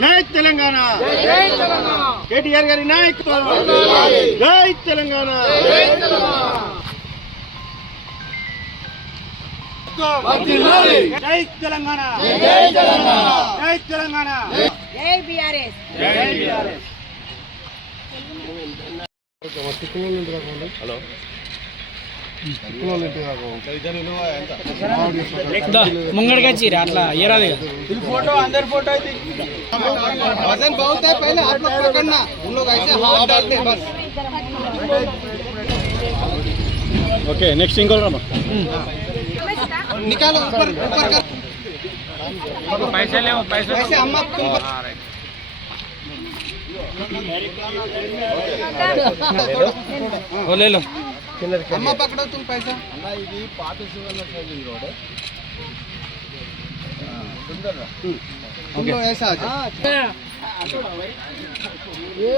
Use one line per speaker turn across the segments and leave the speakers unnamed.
జై తెలంగాణ. కేటీఆర్ గారి నాయకత్వం. జై తెలంగాణ. జై తెలంగాణ. జై తెలంగాణ.
జై బీఆర్ఎస్.
ముంగడికి వచ్చి అట్లా ఏరాది
वजन बहुत है पहले हाथ में पकड़ना उन लोग ऐसे हाथ डालते हैं बस
ఓకే నెక్స్ట్ ఇంకో రమ్మ
निकालो ऊपर ऊपर कर
పైసలు పైసలు
ऐसे अम्मा तुम
ले लो
అమ్మ పక్కడ అవుతుంది పైసా అన్న ఇది పాత శివన్న సైజు రోడ్ तुम ऐसा ये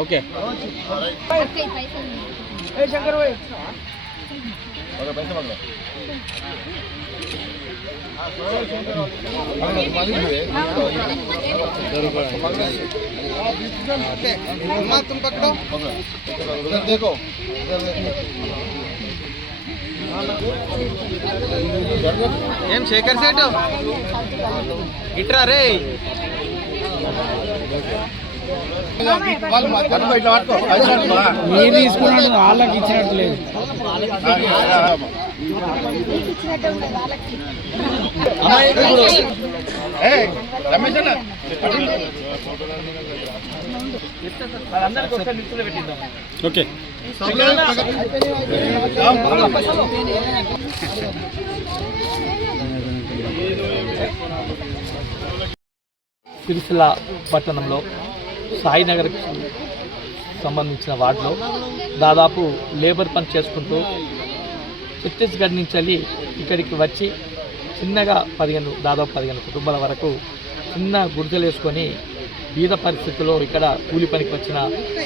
ఓకే
ఏ శంకర్ భాయ్ ఒక పైసా పడలేదు तुम पकड़ो
देखो
ఏం శేఖర్ సేటు ఇట్రా రే
మీరు తీసుకున్నాడు వాళ్ళకి ఇచ్చినట్టు లేదు
ఓకే.
సిరిసిల్ల పట్టణంలో సాయినగర్కి సంబంధించిన వార్డులో దాదాపు లేబర్ పని చేసుకుంటూ ఛత్తీస్గఢ్ నుంచి వెళ్ళి ఇక్కడికి వచ్చి చిన్నగా పదిహేను దాదాపు పదిహేను కుటుంబాల వరకు చిన్న గుడిసెలు వేసుకొని బీద పరిస్థితుల్లో ఇక్కడ కూలి పనికి వచ్చిన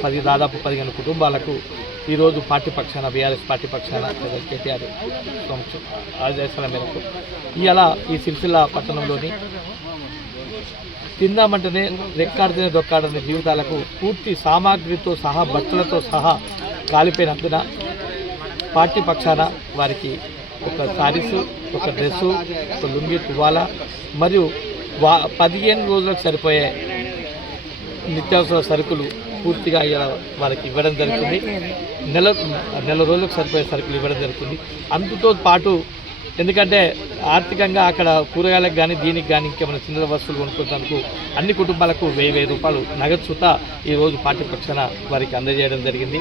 పది దాదాపు పదిహేను కుటుంబాలకు ఈరోజు పార్టీ పక్షాన బీఆర్ఎస్ పార్టీ పక్షాన కేటీఆర్ సమక్షం ఆదేశాల మేరకు. ఇలా ఈ సిరిసిల్ల పట్టణంలోని తిందామంటేనే రెక్కాడితేనే దొక్కాడని జీవితాలకు పూర్తి సామాగ్రితో సహా బట్టలతో సహా కాలిపోయినందున పార్టీ పక్షాన వారికి ఒక సారీసు ఒక డ్రెస్సు ఒక లుంగి తువాల మరియు వా పదిహేను రోజులకు సరిపోయే నిత్యావసర సరుకులు పూర్తిగా ఇలా వారికి ఇవ్వడం జరుగుతుంది. నెల నెల రోజులకు సరిపోయే సరుకులు ఇవ్వడం జరుగుతుంది. అందుతో పాటు ఎందుకంటే ఆర్థికంగా అక్కడ కూరగాయలకు కానీ దీనికి కానీ ఇంకేమైనా చిన్న వస్తువులు కొనుక్కున్నందుకు అన్ని కుటుంబాలకు వెయ్యి వెయ్యి రూపాయలు నగదు సుత ఈరోజు పార్టీ పక్షాన వారికి అందజేయడం జరిగింది.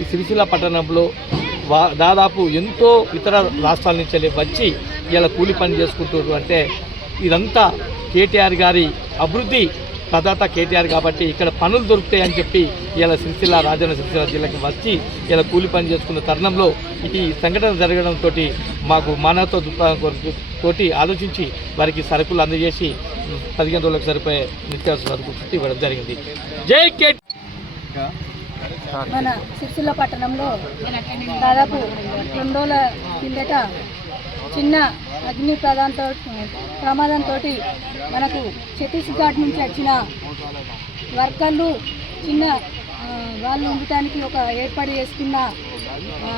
ఈ సిరిసిల్ల పట్టణంలో వా దాదాపు ఎంతో ఇతర రాష్ట్రాల నుంచి వచ్చి ఇలా కూలి పని చేసుకుంటున్నారు అంటే ఇదంతా కేటీఆర్ గారి అభివృద్ధి ప్రదాత కేటీఆర్ కాబట్టి ఇక్కడ పనులు దొరుకుతాయి అని చెప్పి ఇలా సిరిసిల్ల రాజన్న సిరిసిల్ల జిల్లాకి వచ్చి ఇలా కూలి పని చేసుకున్న తరుణంలో ఈ సంఘటన జరగడంతో మాకు మానవత్వ దృక్పథం తోటి ఆలోచించి వారికి సరుకులు అందజేసి పదిహేను రోజులకు సరిపోయే నిత్యావసర సరుకులు ఇవ్వడం జరిగింది. జై కేటీ
మన సిరిసిల్ల పట్టణంలో దాదాపు రెండు రోజుల కిందట చిన్న అగ్ని ప్రదాంతో ప్రమాదంతో మనకు ఛత్తీస్గఢ్ నుంచి వచ్చిన వర్కర్లు చిన్న వాళ్ళు ఉండటానికి ఒక ఏర్పాటు చేసుకున్న ఆ,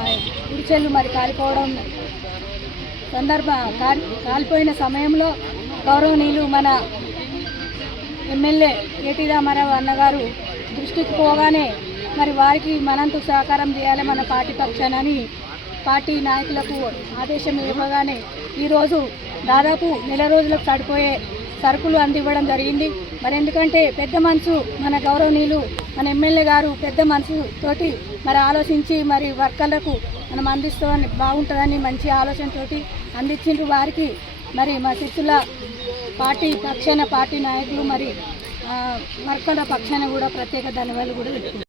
గుడిచెలు మరి కాలిపోవడం సందర్భ కాలిపోయిన సమయంలో గౌరవనీయులు మన ఎమ్మెల్యే కేటీ రామారావు అన్నగారు దృష్టికి పోగానే మరి వారికి మనంతు సహకారం చేయాలి మన పార్టీ పక్షానని పార్టీ నాయకులకు ఆదేశం ఇవ్వగానే ఈరోజు దాదాపు నెల రోజులకు సరిపోయే సరుకులు అందివ్వడం జరిగింది. మరి ఎందుకంటే పెద్ద మనసు మన గౌరవనీయులు మన ఎమ్మెల్యే గారు పెద్ద మనసు తోటి మరి ఆలోచించి మరి వర్కర్లకు మనం అందిస్తామని బాగుంటుందని మంచి ఆలోచనతోటి అందించిండ్రు వారికి. మరి మా శిష్యుల పార్టీ పక్షాన పార్టీ నాయకులు మరి వర్కర్ల పక్షాన కూడా ప్రత్యేక ధన్యవాదాలు కూడా